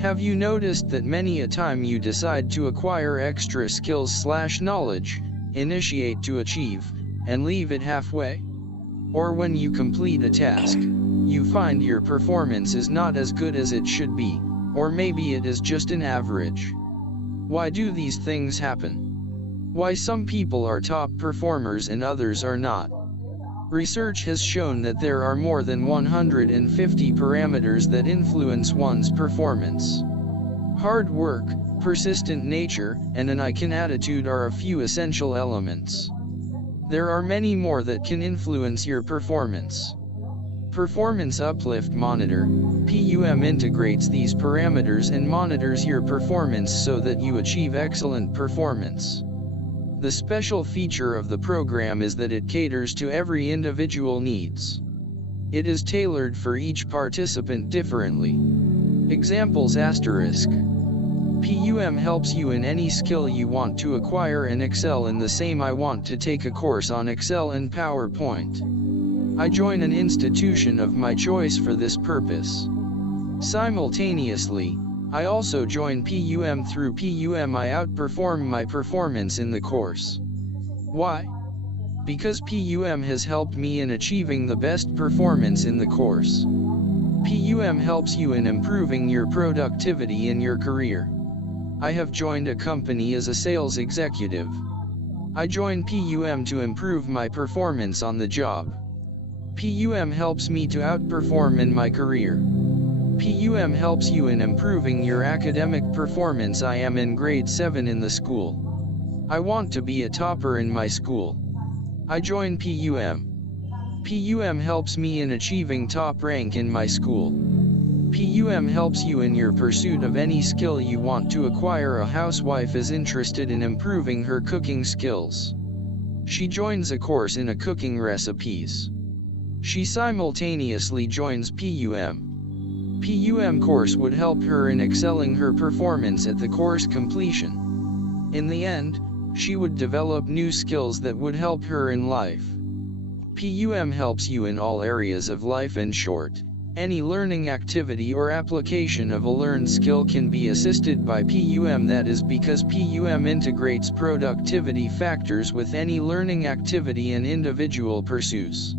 Have you noticed that many a time you decide to acquire extra skills/knowledge, initiate to achieve, and leave it halfway? Or when you complete a task, you find your performance is not as good as it should be, or maybe it is just an average. Why do these things happen? Why some people are top performers and others are not? Research has shown that there are more than 150 parameters that influence one's performance. Hard work, persistent nature, and an I-can attitude are a few essential elements. There are many more that can influence your performance. Performance Uplift Monitor, PUM integrates these parameters and monitors your performance so that you achieve excellent performance. The special feature of the program is that it caters to every individual needs. It is tailored for each participant differently. Examples PUM helps you in any skill you want to acquire and excel in the same. I want to take a course on Excel and PowerPoint. I join an institution of my choice for this purpose. Simultaneously, I also join PUM. Through PUM I outperform my performance in the course. Why? Because PUM has helped me in achieving the best performance in the course. PUM helps you in improving your productivity in your career. I have joined a company as a sales executive. I join PUM to improve my performance on the job. PUM helps me to outperform in my career. PUM helps you in improving your academic performance. I am in grade 7 in the school. I want to be a topper in my school. I join PUM. PUM helps me in achieving top rank in my school. PUM helps you in your pursuit of any skill you want to acquire. A housewife is interested in improving her cooking skills. She joins a course in cooking recipes. She simultaneously joins PUM. PUM course would help her in excelling her performance at the course completion. In the end, she would develop new skills that would help her in life. PUM helps you in all areas of life. In short, any learning activity or application of a learned skill can be assisted by PUM. That is because PUM integrates productivity factors with any learning activity an individual pursues.